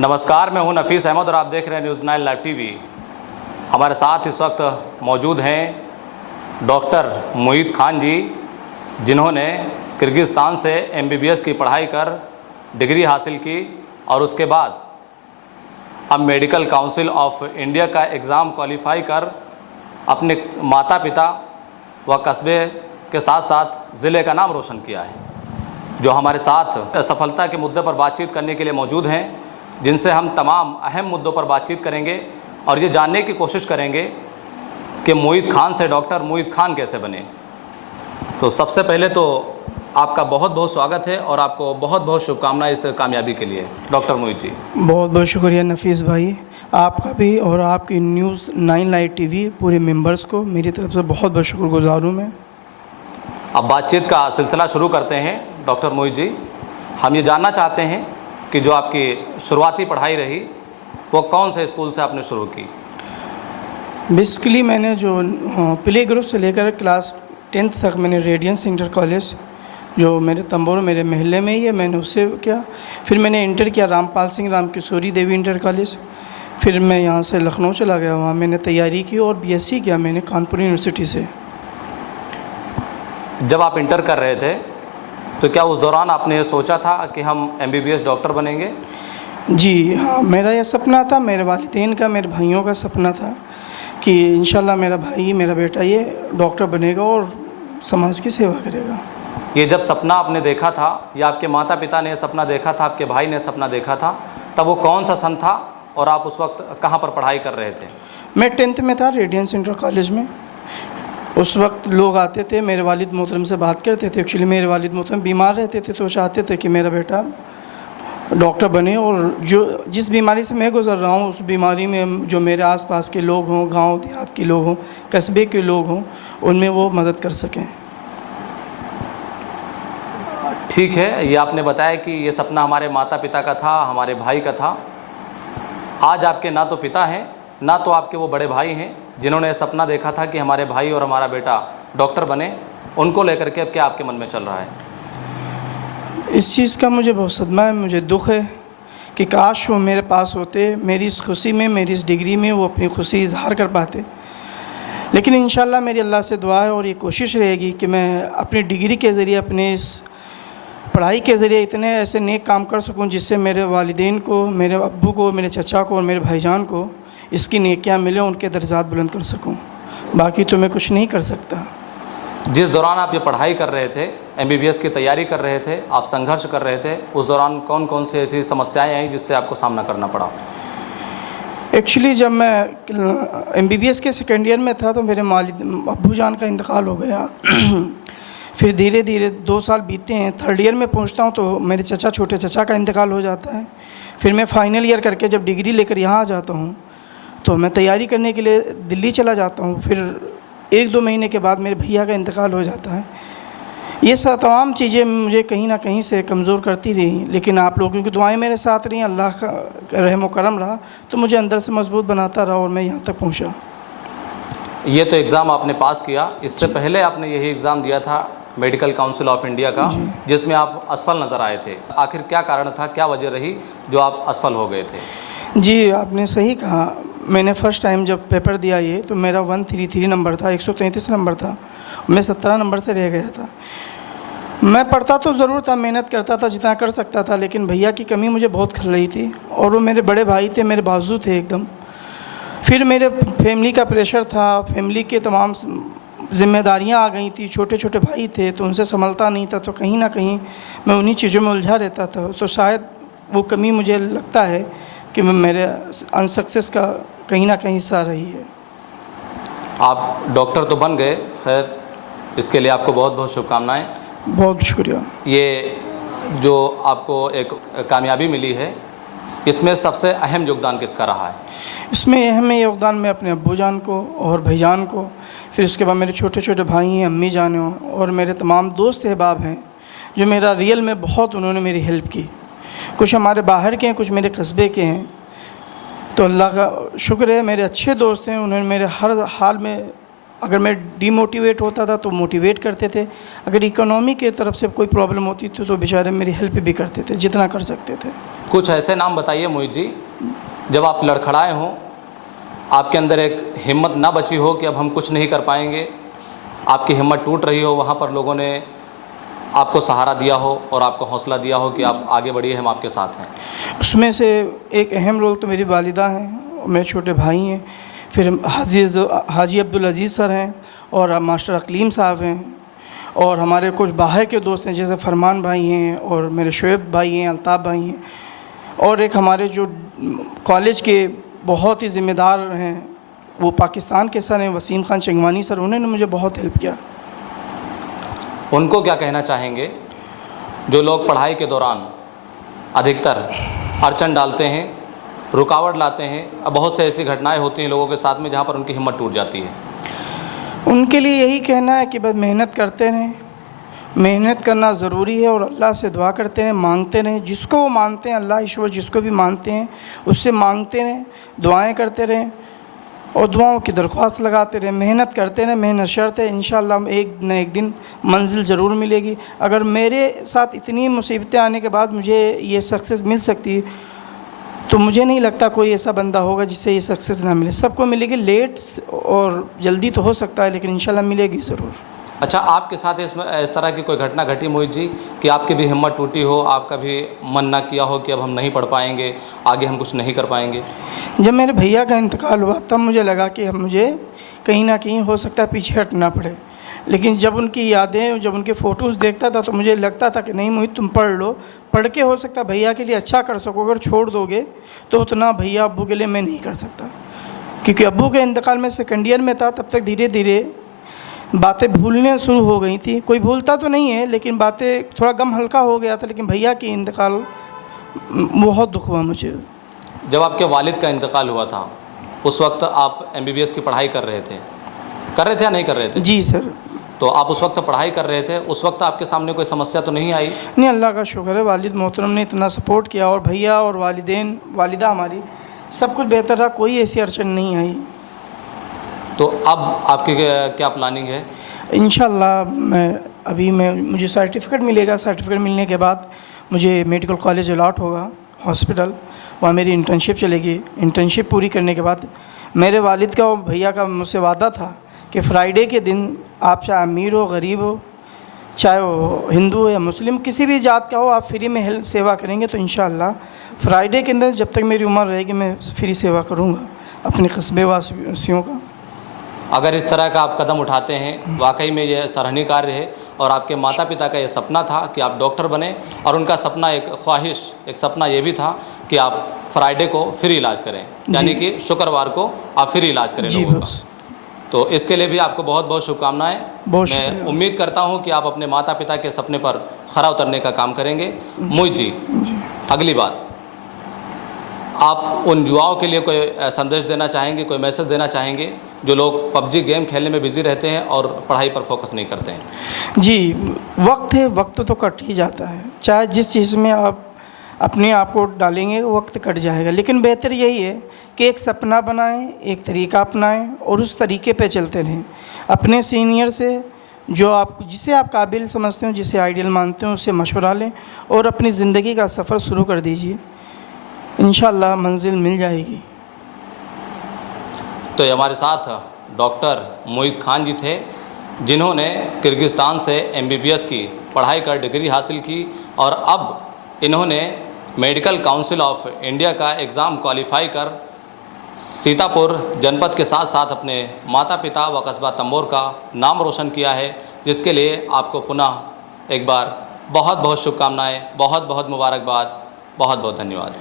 नमस्कार, मैं हूं नफीस अहमद और आप देख रहे हैं न्यूज़ 9 लाइव टीवी। हमारे साथ इस वक्त मौजूद हैं डॉक्टर मोहित खान जी, जिन्होंने किर्गिस्तान से MBBS की पढ़ाई कर डिग्री हासिल की और उसके बाद अब मेडिकल काउंसिल ऑफ इंडिया का एग्ज़ाम क्वालिफाई कर अपने माता पिता व कस्बे के साथ साथ ज़िले का नाम रोशन किया है। जो हमारे साथ सफलता के मुद्दे पर बातचीत करने के लिए मौजूद हैं, जिनसे हम तमाम अहम मुद्दों पर बातचीत करेंगे और ये जानने की कोशिश करेंगे कि मोहित खान से डॉक्टर मोहित खान कैसे बने। तो सबसे पहले तो आपका बहुत बहुत स्वागत है और आपको बहुत बहुत शुभकामनाएं इस कामयाबी के लिए, डॉक्टर मोहित जी। बहुत बहुत शुक्रिया नफीस भाई, आपका भी और आपकी न्यूज़ 9 लाइव टीवी पूरे मेंबर्स को मेरी तरफ से बहुत बहुत शुक्रगुजार हूँ मैं। अब बातचीत का सिलसिला शुरू करते हैं। डॉक्टर मोहित जी, हम ये जानना चाहते हैं कि जो आपकी शुरुआती पढ़ाई रही वो कौन से स्कूल से आपने शुरू की? बेसिकली मैंने जो प्ले ग्रुप से लेकर क्लास 10th तक मैंने रेडियंस इंटर कॉलेज, जो मेरे तंबोर मेरे महल्ले में ही है, मैंने उससे किया। फिर मैंने इंटर किया रामपाल सिंह राम किशोरी देवी इंटर कॉलेज। फिर मैं यहाँ से लखनऊ चला गया, वहाँ मैंने तैयारी की और BSc किया मैंने कानपुर यूनिवर्सिटी से। जब आप इंटर कर रहे थे तो क्या उस दौरान आपने ये सोचा था कि हम MBBS डॉक्टर बनेंगे? जी हाँ, मेरा यह सपना था, मेरे वालिदैन का, मेरे भाइयों का सपना था कि इंशाल्लाह मेरा भाई, मेरा बेटा ये डॉक्टर बनेगा और समाज की सेवा करेगा। ये जब सपना आपने देखा था या आपके माता पिता ने सपना देखा था, आपके भाई ने सपना देखा था, तब वो कौन सा सन था और आप उस वक्त कहाँ पर पढ़ाई कर रहे थे? मैं 10th में था रेडियंस इंटर कॉलेज में। उस वक्त लोग आते थे, मेरे वालिद मोहतरम से बात करते थे। एक्चुअली मेरे वालिद मोहतरम बीमार रहते थे तो चाहते थे कि मेरा बेटा डॉक्टर बने और जो जिस बीमारी से मैं गुजर रहा हूँ उस बीमारी में जो मेरे आसपास के लोग हों, गांव देहात के लोग हों, कस्बे के लोग हों, उनमें वो मदद कर सकें। ठीक है, ये आपने बताया कि ये सपना हमारे माता पिता का था, हमारे भाई का था। आज आपके ना तो पिता हैं ना तो आपके वो बड़े भाई हैं जिन्होंने सपना देखा था कि हमारे भाई और हमारा बेटा डॉक्टर बने। उनको लेकर के अब क्या आपके मन में चल रहा है? इस चीज़ का मुझे बहुत सदमा है, मुझे दुख है कि काश वो मेरे पास होते, मेरी इस खुशी में, मेरी इस डिग्री में वो अपनी खुशी इजहार कर पाते। लेकिन इंशाल्लाह मेरी अल्लाह से दुआ है और ये कोशिश रहेगी कि मैं अपनी डिग्री के ज़रिए, अपने इस पढ़ाई के ज़रिए इतने ऐसे नेक काम कर सकूं जिससे मेरे वालिदैन को, मेरे अब्बू को, मेरे चचा को और मेरे भाईजान को इसकी नेकियां मिले, उनके दर्जात बुलंद कर सकूं। बाकी तो मैं कुछ नहीं कर सकता। जिस दौरान आप ये पढ़ाई कर रहे थे, MBBS की तैयारी कर रहे थे, आप संघर्ष कर रहे थे, उस दौरान कौन कौन सी ऐसी समस्याएं आई जिससे आपको सामना करना पड़ा? एक्चुअली जब मैं MBBS के सेकेंड ईयर में था तो मेरे अब्बू जान का इंतकाल हो गया। फिर धीरे धीरे 2 साल बीतते हैं, 3rd ईयर में पहुंचता हूं तो मेरे चचा, छोटे चचा का इंतकाल हो जाता है। फिर मैं फाइनल ईयर करके जब डिग्री लेकर यहाँ आ जाता हूँ तो मैं तैयारी करने के लिए दिल्ली चला जाता हूँ। फिर 1-2 महीने के बाद मेरे भैया का इंतकाल हो जाता है। ये सब तमाम चीज़ें मुझे कहीं ना कहीं से कमज़ोर करती रही, लेकिन आप लोगों की दुआएं मेरे साथ रही, अल्लाह का रहम व करम रहा तो मुझे अंदर से मजबूत बनाता रहा और मैं यहाँ तक पहुँचा। ये तो एग्ज़ाम आपने पास किया, इससे पहले आपने यही एग्ज़ाम दिया था मेडिकल काउंसिल ऑफ इंडिया का, जिसमें आप असफल नज़र आए थे। आखिर क्या कारण था, क्या वजह रही जो आप असफल हो गए थे? जी आपने सही कहा। मैंने फ़र्स्ट टाइम जब पेपर दिया ये तो मेरा 133 नंबर था, 133 नंबर था। मैं 17 नंबर से रह गया था। मैं पढ़ता तो ज़रूर था, मेहनत करता था जितना कर सकता था, लेकिन भैया की कमी मुझे बहुत खल रही थी और वो मेरे बड़े भाई थे, मेरे बाजू थे एकदम। फिर मेरे फैमिली का प्रेशर था, फैमिली के तमाम जिम्मेदारियां आ गई थी, छोटे छोटे भाई थे तो उनसे संभलता नहीं था, तो कहीं ना कहीं मैं उन्हीं चीज़ों में उलझा रहता था। तो शायद वो कमी मुझे लगता है कि मेरे अनसक्सेस का कहीं ना कहीं हिस्सा रही है। आप डॉक्टर तो बन गए, खैर इसके लिए आपको बहुत बहुत शुभकामनाएं। बहुत शुक्रिया। ये जो आपको एक कामयाबी मिली है, इसमें सबसे अहम योगदान किसका रहा है? इसमें अहम योगदान मैं अपने अब्बू जान को और भाईजान को, फिर उसके बाद मेरे छोटे छोटे भाई हैं, अम्मी जान हैं और मेरे तमाम दोस्त अहबाब हैं जो मेरा रियल में बहुत उन्होंने मेरी हेल्प की। कुछ हमारे बाहर के हैं, कुछ मेरे कस्बे के हैं। तो अल्लाह का शुक्र है, मेरे अच्छे दोस्त हैं, उन्होंने मेरे हर हाल में अगर मैं डीमोटिवेट होता था तो मोटिवेट करते थे, अगर इकोनॉमी के तरफ से कोई प्रॉब्लम होती थी तो बेचारे मेरी हेल्प भी करते थे जितना कर सकते थे। कुछ ऐसे नाम बताइए मोहित जी, जब आप लड़खड़ाए हों, आपके अंदर एक हिम्मत ना बची हो कि अब हम कुछ नहीं कर पाएंगे, आपकी हिम्मत टूट रही हो, वहाँ पर लोगों ने आपको सहारा दिया हो और आपको हौसला दिया हो कि आप आगे बढ़िए, हम आपके साथ हैं। उसमें से एक अहम रोल तो मेरी वालिदा हैं और मेरे छोटे भाई हैं, फिर हाजी अब्दुल अज़ीज़ सर हैं और मास्टर अकलीम साहब हैं, और हमारे कुछ बाहर के दोस्त हैं जैसे फरमान भाई हैं और मेरे शुएब भाई हैं, अल्ताफ़ भाई हैं, और एक हमारे जो कॉलेज के बहुत ही ज़िम्मेदार हैं वो पाकिस्तान के सर हैं, वसीम खान चंगवानी सर, उन्होंने मुझे बहुत हेल्प किया। उनको क्या कहना चाहेंगे जो लोग पढ़ाई के दौरान अधिकतर अड़चन डालते हैं, रुकावट लाते हैं? अब बहुत से ऐसी घटनाएं होती हैं लोगों के साथ में जहां पर उनकी हिम्मत टूट जाती है। उनके लिए यही कहना है कि बस मेहनत करते रहें, मेहनत करना ज़रूरी है और अल्लाह से दुआ करते रहें, मांगते रहें, जिसको वो मानते हैं, अल्लाह ईश्वर जिसको भी मानते हैं उससे मांगते रहें, दुआएं करते रहें और दुआओं की दरख्वास्त लगाते रहें, मेहनत करते रहें, मेहनत शर्त है, इंशाअल्लाह एक न एक दिन मंजिल ज़रूर मिलेगी। अगर मेरे साथ इतनी मुसीबतें आने के बाद मुझे ये सक्सेस मिल सकती है तो मुझे नहीं लगता कोई ऐसा बंदा होगा जिससे ये सक्सेस ना मिले। सबको मिलेगी, लेट और जल्दी तो हो सकता है लेकिन इंशाल्लाह मिलेगी ज़रूर। अच्छा, आपके साथ इसमें इस तरह की कोई घटना घटी मोहित जी कि आपकी भी हिम्मत टूटी हो, आपका भी मन ना किया हो कि अब हम नहीं पढ़ पाएंगे, आगे हम कुछ नहीं कर पाएंगे? जब मेरे भैया का इंतकाल हुआ तब मुझे लगा कि अब मुझे कहीं ना कहीं हो सकता है पीछे हटना पड़े, लेकिन जब उनकी यादें, जब उनके फ़ोटोज़ देखता था तो मुझे लगता था कि नहीं मोहित, तुम पढ़ लो, पढ़ के हो सकता है भैया के लिए अच्छा कर सको, अगर छोड़ दोगे तो उतना भैया अब्बू के लिए मैं नहीं कर सकता। क्योंकि अब्बू के इंतकाल में सेकेंड ईयर में था, तब तक धीरे धीरे बातें भूलने शुरू हो गई थी। कोई भूलता तो नहीं है लेकिन बातें, थोड़ा गम हल्का हो गया था, लेकिन भैया की इंतकाल बहुत दुख हुआ मुझे। जब आपके वालिद का इंतकाल हुआ था उस वक्त आप MBBS की पढ़ाई कर रहे थे या नहीं कर रहे थे? जी सर। तो आप उस वक्त पढ़ाई कर रहे थे, उस वक्त आपके सामने कोई समस्या तो नहीं आई? नहीं, अल्लाह का शुक्र है, वालिद मोहतरम ने इतना सपोर्ट किया और भैया और वालिदैन, वालिदा हमारी, सब कुछ बेहतर रहा, कोई ऐसी अड़चन नहीं आई। तो अब आपकी क्या प्लानिंग है? इंशाल्लाह मुझे सर्टिफिकेट मिलेगा, सर्टिफिकेट मिलने के बाद मुझे मेडिकल कॉलेज अलॉट होगा, हॉस्पिटल, वहाँ मेरी इंटर्नशिप चलेगी। इंटर्नशिप पूरी करने के बाद मेरे वालिद का और भैया का मुझसे वादा था कि फ्राइडे के दिन आप चाहे अमीर हो, गरीब हो, चाहे वो हिंदू हो या मुस्लिम, किसी भी जात का हो, आप फ्री में हेल्प सेवा करेंगे। तो इंशाअल्लाह फ्राइडे के अंदर जब तक मेरी उम्र रहेगी मैं फ्री सेवा करूँगा अपने कस्बे वासियों का। अगर इस तरह का आप कदम उठाते हैं, वाकई में ये सराहनीय कार्य है और आपके माता पिता का ये सपना था कि आप डॉक्टर बने, और उनका सपना, एक ख्वाहिश, एक सपना ये भी था कि आप फ्राइडे को फ्री इलाज करें, यानी कि शुक्रवार को आप फ्री इलाज करें लोगों का। तो इसके लिए भी आपको बहुत बहुत शुभकामनाएं। मैं उम्मीद करता हूं कि आप अपने माता पिता के सपने पर खरा उतरने का काम करेंगे। मोहित जी, अगली बात, आप उन युवाओं के लिए कोई संदेश देना चाहेंगे, कोई मैसेज देना चाहेंगे जो लोग PUBG गेम खेलने में बिज़ी रहते हैं और पढ़ाई पर फोकस नहीं करते हैं? जी, वक्त है, वक्त तो कट ही जाता है, चाहे जिस चीज़ में आप अपने आप को डालेंगे वक्त कट जाएगा, लेकिन बेहतर यही है कि एक सपना बनाएं, एक तरीका अपनाएं और उस तरीके पे चलते रहें। अपने सीनियर से, जिसे आप काबिल समझते हो, जिसे आइडियल मानते हो, उससे मशवरा लें और अपनी ज़िंदगी का सफ़र शुरू कर दीजिए, इंशाअल्लाह मंजिल मिल जाएगी। तो ये हमारे साथ डॉक्टर मोहित खान जी थे, जिन्होंने किर्गिस्तान से MBBS की पढ़ाई कर डिग्री हासिल की और अब इन्होंने मेडिकल काउंसिल ऑफ इंडिया का एग्ज़ाम क्वालिफाई कर सीतापुर जनपद के साथ साथ अपने माता पिता व कस्बा तंबोर का नाम रोशन किया है, जिसके लिए आपको पुनः एक बार बहुत बहुत शुभकामनाएं, बहुत बहुत मुबारकबाद, बहुत बहुत धन्यवाद।